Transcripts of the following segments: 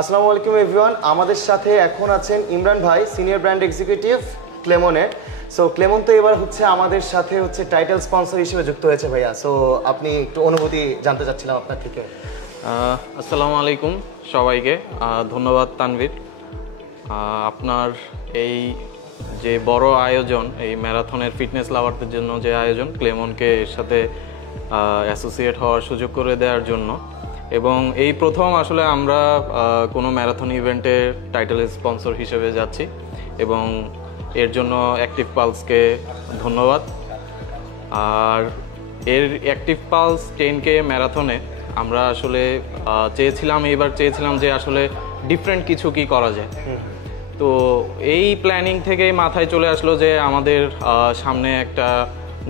আসসালামু আলাইকুম এভরিওয়ান। আমাদের সাথে এখন আছেন ইমরান ভাই, সিনিয়র ব্র্যান্ড এক্সিকিউটিভ ক্লেমনের। সো ক্লেমন তো এবার হচ্ছে আমাদের সাথে হচ্ছে টাইটেল স্পন্সর হিসেবে যুক্ত হয়েছে ভাইয়া। সো আপনি একটু অনুভূতি জানতে চাচ্ছিলাম আপনার থেকে। আসসালামু আলাইকুম সবাইকে, ধন্যবাদ তানভীর। আপনার এই যে বড় আয়োজন, এই ম্যারাথনের ফিটনেস লাভারদের জন্য যে আয়োজন, ক্লেমনকে এর সাথে অ্যাসোসিয়েট হওয়ার সুযোগ করে দেওয়ার জন্য, এবং এই প্রথম আসলে আমরা কোনো ম্যারাথন ইভেন্টের টাইটেল স্পন্সর হিসেবে যাচ্ছি, এবং এর জন্য অ্যাক্টিভ পালসকে ধন্যবাদ। আর এর অ্যাক্টিভ পালস 10K ম্যারাথনে আমরা আসলে চেয়েছিলাম যে আসলে ডিফারেন্ট কিছু কি করা যায়। তো এই প্ল্যানিং থেকেই মাথায় চলে আসলো যে আমাদের সামনে একটা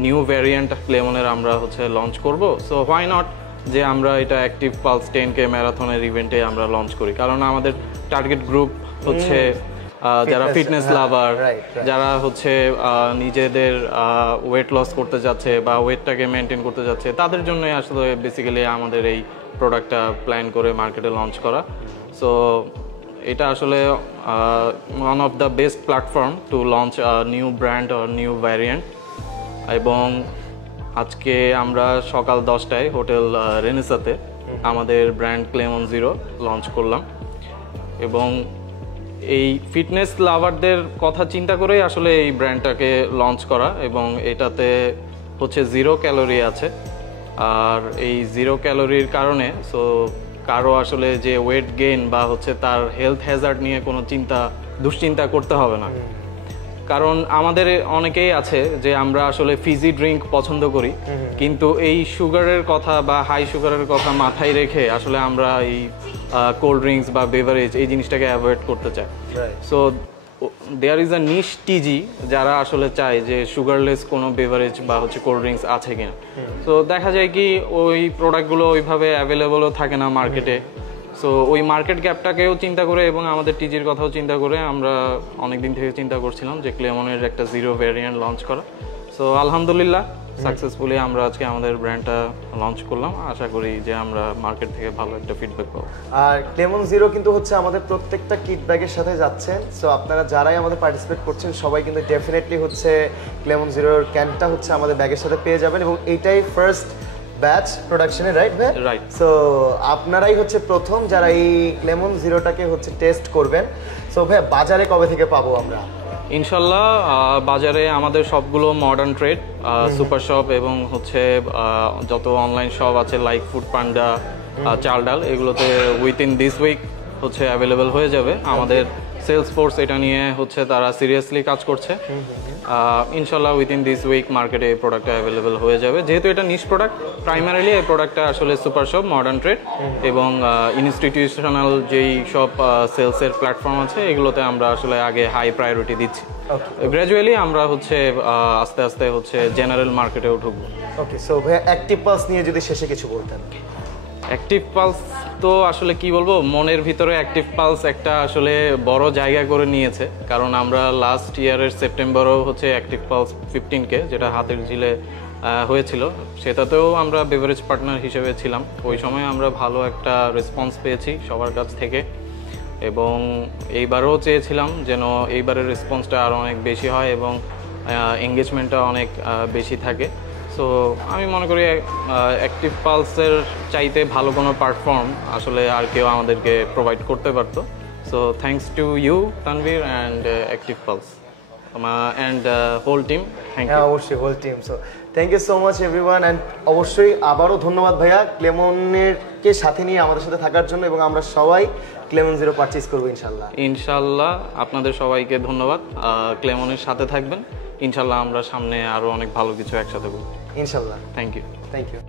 নিউ ভ্যারিয়েন্ট ক্লেমনের আমরা লঞ্চ করব। সো হোয়াই নট যে আমরা এটা অ্যাক্টিভ পালস 10K ম্যারাথনের ইভেন্টে আমরা লঞ্চ করি, কারণ আমাদের টার্গেট গ্রুপ হচ্ছে যারা ফিটনেস লাভার, যারা নিজেদের ওয়েট লস করতে যাচ্ছে বা ওয়েটটাকে মেনটেন করতে যাচ্ছে, তাদের জন্য আসলে বেসিক্যালি আমাদের এই প্রোডাক্টটা প্ল্যান করে মার্কেটে লঞ্চ করা। সো এটা আসলে one of the best platform to launch new brand or new variant. এবং আজকে আমরা সকাল 10টায় হোটেল রেনেসাতে আমাদের ব্র্যান্ড ক্লেমন জিরো লঞ্চ করলাম, এবং এই ফিটনেস লাভারদের কথা চিন্তা করেই আসলে এই ব্র্যান্ডটাকে লঞ্চ করা। এবং এটাতে জিরো ক্যালোরি আছে, আর এই জিরো ক্যালোরির কারণে কারো আসলে যে ওয়েট গেইন বা তার হেলথ হ্যাজার্ড নিয়ে কোনো দুশ্চিন্তা করতে হবে না। কারণ আমাদের অনেকেই আছে যে আমরা আসলে ফিজি ড্রিঙ্ক পছন্দ করি, কিন্তু এই সুগারের কথা বা হাই সুগারের কথা মাথায় রেখে আসলে আমরা এই কোল্ড ড্রিঙ্কস বা বেভারেজ এই জিনিসটাকে অ্যাভয়েড করতে চাই। সো দেয়ার ইজ আ নিশ টিজি যারা আসলে চায় যে সুগারলেস কোনো বেভারেজ বা কোল্ড ড্রিঙ্কস আছে কিনা। তো দেখা যায় কি ওই প্রোডাক্টগুলো ওইভাবে অ্যাভেলেবলও থাকে না মার্কেটে। সো ওই মার্কেট গ্যাপটাকেও চিন্তা করে এবং আমাদের টিজির কথাও চিন্তা করে আমরা অনেকদিন থেকে চিন্তা করছিলাম যে ক্লেমনের একটা জিরো ভ্যারিয়েন্ট লঞ্চ করা। সো আলহামদুলিল্লাহ সাকসেসফুলি আমরা আজকে আমাদের ব্র্যান্ডটা লঞ্চ করলাম। আশা করি যে আমরা মার্কেট থেকে ভালো একটা ফিডব্যাক পাবো। আর ক্লেমন জিরো কিন্তু আমাদের প্রত্যেকটা কিট ব্যাগের সাথে যাচ্ছেন। সো আপনারা যারাই আমাদের পার্টিসিপেট করছেন সবাই কিন্তু ডেফিনেটলি ক্লেমন জিরোর ক্যানটা আমাদের ব্যাগের সাথে পেয়ে যাবেন, এবং এইটাই ফার্স্ট ব্যাচ প্রোডাকশনে, রাইট ভাই? রাইট। সো আপনারাই প্রথম যারা এই ক্লেমন জিরোটাকে যা করবেন। সো ভাই বাজারে কবে থেকে পাবো আমরা? ইনশাল্লাহ বাজারে আমাদের সবগুলো মডার্ন ট্রেড, সুপার শপ এবং যত অনলাইন শপ আছে লাইক ফুড পান্ডা, চাল ডাল, এগুলোতে উইথিন দিস উইক অ্যাভেলেবেল হয়ে যাবে। আমাদের সেলস ফোর্স এটা নিয়ে তারা সিরিয়াসলি কাজ করছে। ইনশাল্লাহ উইথিন দিস উইক মার্কেটে এই প্রোডাক্টটা অ্যাভেলেবেল হয়ে যাবে। যেহেতু এটা নিশ প্রোডাক্ট, প্রাইমারিলি এই প্রোডাক্টটা আসলে সুপার শপ, মডার্ন ট্রেড এবং ইনস্টিটিউশনাল যেই সব সেলসের প্ল্যাটফর্ম আছে এগুলোতে আমরা আসলে আগে হাই প্রায়োরিটি দিচ্ছি। গ্র্যাজুয়ালি আমরা আস্তে আস্তে জেনারেল মার্কেটেও ঢুকবো। ওকে, সো ভাই অ্যাক্টিভ পালস নিয়ে যদি শেষে কিছু বলতেন। অ্যাক্টিভ পালস তো আসলে কি বলবো, মনের ভিতরে অ্যাক্টিভ পালস একটা আসলে বড় জায়গা করে নিয়েছে, কারণ আমরা লাস্ট ইয়ারের সেপ্টেম্বরেও অ্যাক্টিভ পালস 15K যেটা হাতের ঝিলে হয়েছিল, সেটাতেও আমরা বেভারেজ পার্টনার হিসেবে ছিলাম। ওই সময় আমরা ভালো একটা রেসপন্স পেয়েছি সবার কাছ থেকে, এবং এইবারও চেয়েছিলাম যেন এইবারের রেসপন্সটা আরও অনেক বেশি হয় এবং এঙ্গেজমেন্টটা অনেক বেশি থাকে। সো আমি মনে করি অ্যাক্টিভ পালসের চাইতে ভালো কোনো প্ল্যাটফর্ম আসলে আর কেউ আমাদেরকে প্রোভাইড করতে পারতো। So thanks to you Tanvir and Active Pulse and whole team. Thank you. অবশ্যই whole team. So thank you so much everyone, and অবশ্যই আবারও ধন্যবাদ ভাইয়া ক্লেমনেরকে সাথে নিয়ে আমাদের সাথে থাকার জন্য, এবং আমরা সবাই ক্লেমন জিরো পারচেজ করবো ইনশাল্লাহ। ইনশাল্লাহ আপনাদের সবাইকে ধন্যবাদ। ক্লেমনের সাথে থাকবেন, ইনশাল্লাহ আমরা সামনে আরও অনেক ভালো কিছু একসাথে করব ইনশাল্লাহ। Thank you. Thank you.